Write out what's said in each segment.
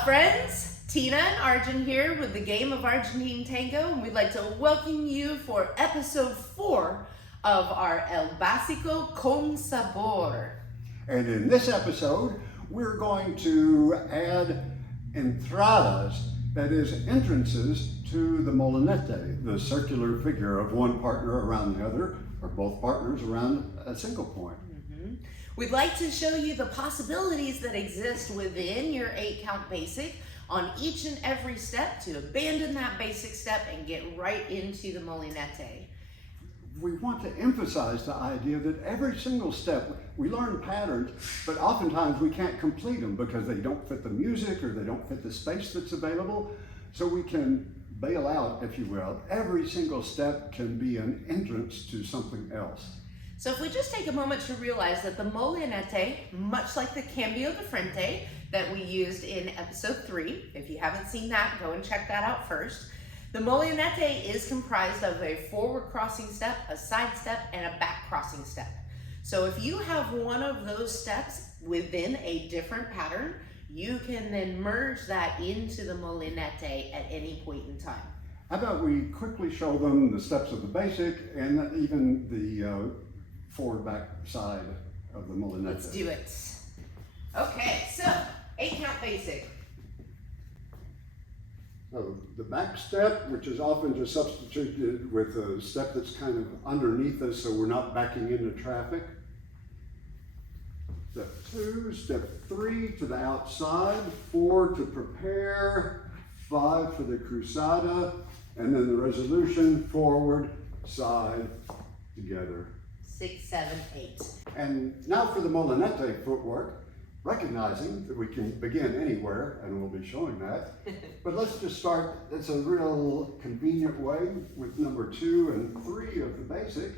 Hola friends, Tina and Arjun here with the game of Argentine Tango, and we'd like to welcome you for episode 4 of our El Básico con Sabor. And in this episode, we're going to add entradas, that is entrances to the molinete, the circular figure of one partner around the other, or both partners around a single point. We'd like to show you the possibilities that exist within your 8-count basic on each and every step to abandon that basic step and get right into the molinete. We want to emphasize the idea that every single step, we learn patterns, but oftentimes we can't complete them because they don't fit the music or they don't fit the space that's available. So we can bail out, if you will. Every single step can be an entrance to something else. So if we just take a moment to realize that the molinete, much like the cambio de frente that we used in episode 3, if you haven't seen that, go and check that out first. The molinete is comprised of a forward crossing step, a side step, and a back crossing step. So if you have one of those steps within a different pattern, you can then merge that into the molinete at any point in time. How about we quickly show them the steps of the basic and even the forward back side of the molinete. Let's do it. Okay, so 8-count basic. So the back step, which is often just substituted with a step that's kind of underneath us so we're not backing into traffic. Step 2, step 3 to the outside, 4 to prepare, 5 for the cruzada, and then the resolution, forward, side, together. 6, 7, 8. And now for the molinete footwork, recognizing that we can begin anywhere, and we'll be showing that. But let's just start, it's a real convenient way with number 2 and 3 of the basic.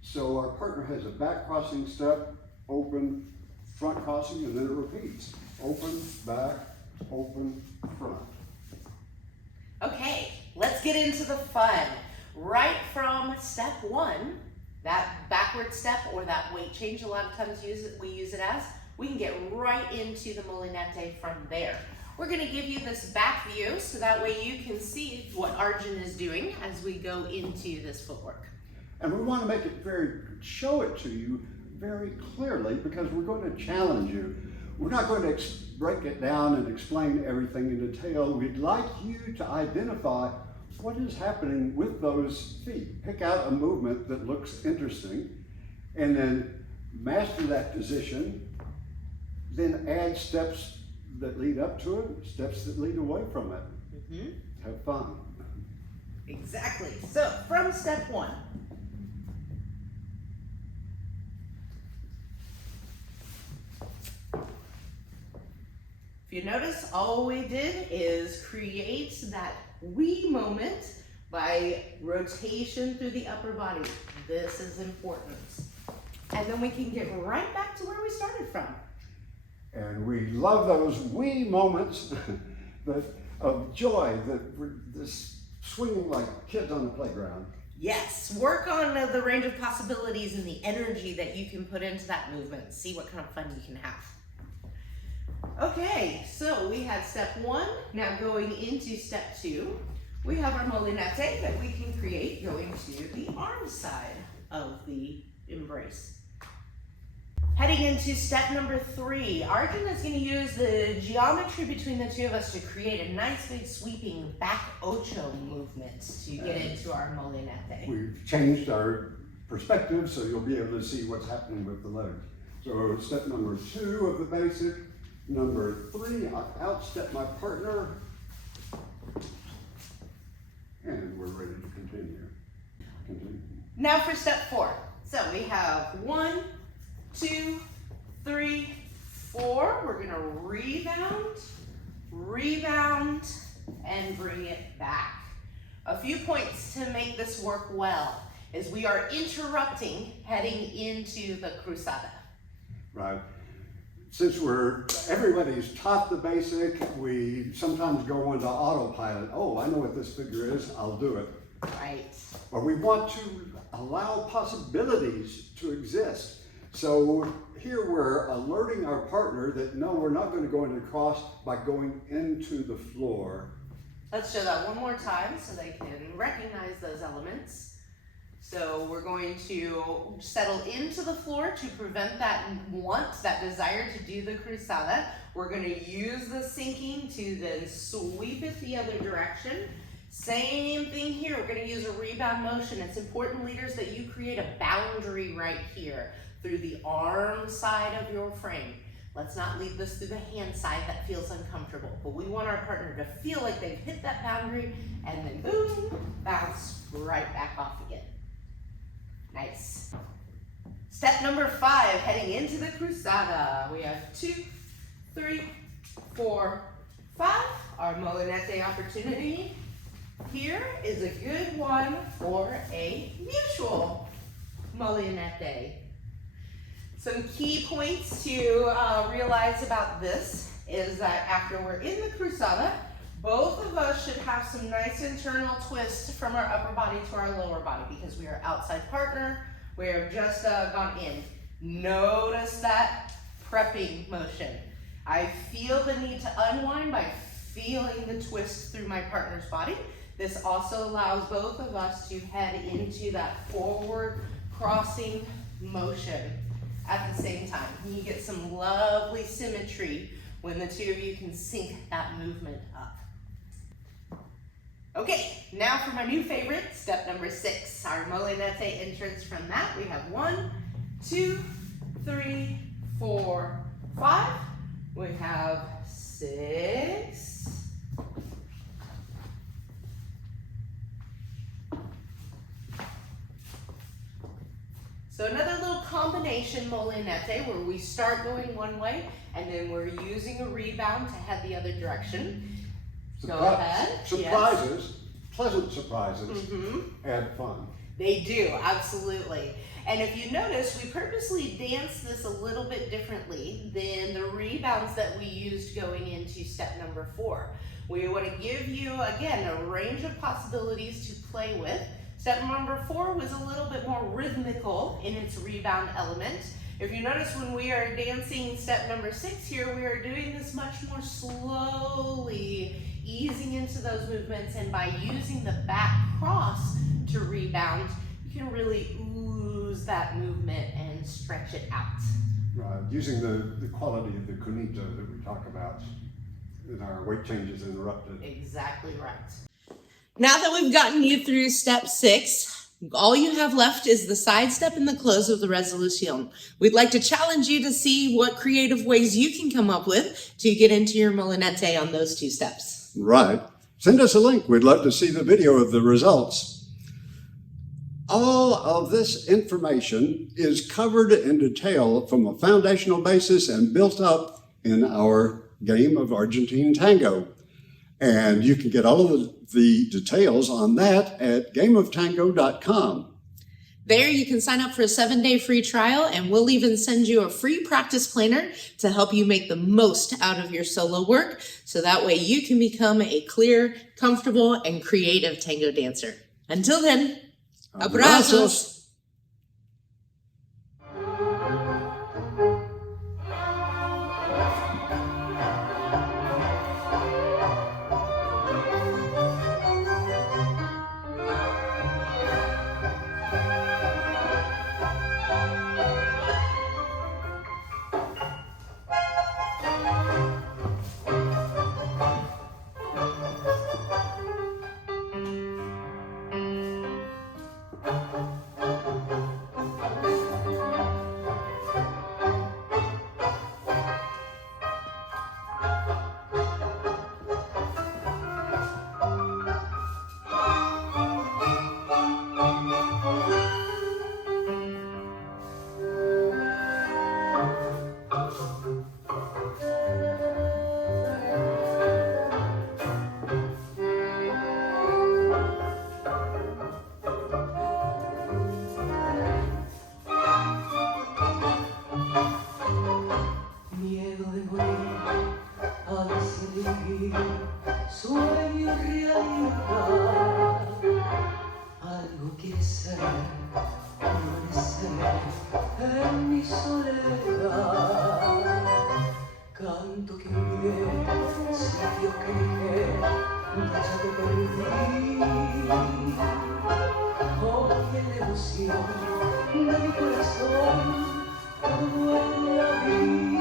So our partner has a back crossing step, open, front crossing, and then it repeats. Open, back, open, front. Okay, let's get into the fun. Right from step 1, that backward step or that weight change, a lot of times we use it as, we can get right into the molinete from there. We're gonna give you this back view so that way you can see what Arjun is doing as we go into this footwork. And we want to make it show it to you very clearly because we're going to challenge you. We're not going to break it down and explain everything in detail. We'd like you to identify what is happening with those feet. Pick out a movement that looks interesting and then master that position, then add steps that lead up to it, steps that lead away from it. Have fun. Exactly. So from step 1. If you notice, all we did is create that wee moment by rotation through the upper body. This is important. And then we can get right back to where we started from. And we love those wee moments of joy that we're just swinging like kids on the playground. Yes, work on the range of possibilities and the energy that you can put into that movement. See what kind of fun you can have. Okay, so we had step 1. Now going into step 2, we have our molinete that we can create going to the arm side of the embrace. Heading into step number 3, Arjun is going to use the geometry between the two of us to create a nice big sweeping back ocho movement to get into our molinete. We've changed our perspective so you'll be able to see what's happening with the legs. So step number 2 of the basic. Number 3, I outstep my partner, and we're ready to continue. Now for step 4. So we have 1, 2, 3, 4. We're gonna rebound, and bring it back. A few points to make this work well is we are interrupting heading into the cruzada. Right. Since everybody's taught the basic, we sometimes go into autopilot. Oh, I know what this figure is, I'll do it. Right. Or we want to allow possibilities to exist. So here we're alerting our partner that no, we're not going to go into the cross by going into the floor. Let's show that one more time so they can recognize those elements. So we're going to settle into the floor to prevent that want, that desire to do the cruzada. We're going to use the sinking to then sweep it the other direction. Same thing here, we're going to use a rebound motion. It's important, leaders, that you create a boundary right here through the arm side of your frame. Let's not lead this through the hand side, that feels uncomfortable. But we want our partner to feel like they've hit that boundary and then boom, bounce right back off again. Nice. Step number 5, heading into the cruzada. We have 2, 3, 4, 5. Our molinete opportunity here is a good one for a mutual molinete. Some key points to realize about this is that after we're in the cruzada, both of us should have some nice internal twist from our upper body to our lower body because we are outside partner. We have just gone in. Notice that prepping motion. I feel the need to unwind by feeling the twist through my partner's body. This also allows both of us to head into that forward crossing motion at the same time. You get some lovely symmetry when the two of you can sync that movement up. Okay, now for my new favorite, step number 6, our molinete entrance. From that, we have 1, 2, 3, 4, 5. We have 6. So another little combination molinete where we start going one way and then we're using a rebound to head the other direction. Go ahead. Surprises, yes. Pleasant surprises, Mm-hmm. add fun. They do, absolutely. And if you notice, we purposely danced this a little bit differently than the rebounds that we used going into step number 4. We want to give you, again, a range of possibilities to play with. Step number 4 was a little bit more rhythmical in its rebound element. If you notice, when we are dancing step number 6 here, we are doing this much more slowly, easing into those movements, and by using the back cross to rebound, you can really ooze that movement and stretch it out. Right, using the quality of the conito that we talk about in our weight changes interrupted. Exactly right. Now that we've gotten you through step 6, all you have left is the side step and the close of the resolution. We'd like to challenge you to see what creative ways you can come up with to get into your molinete on those 2 steps. Right. Send us a link. We'd love to see the video of the results. All of this information is covered in detail from a foundational basis and built up in our game of Argentine Tango. And you can get all of the details on that at gameoftango.com. There you can sign up for a 7-day free trial, and we'll even send you a free practice planner to help you make the most out of your solo work, so that way you can become a clear, comfortable, and creative tango dancer. Until then, abrazos! ilusión de mi corazón, todo en la vida.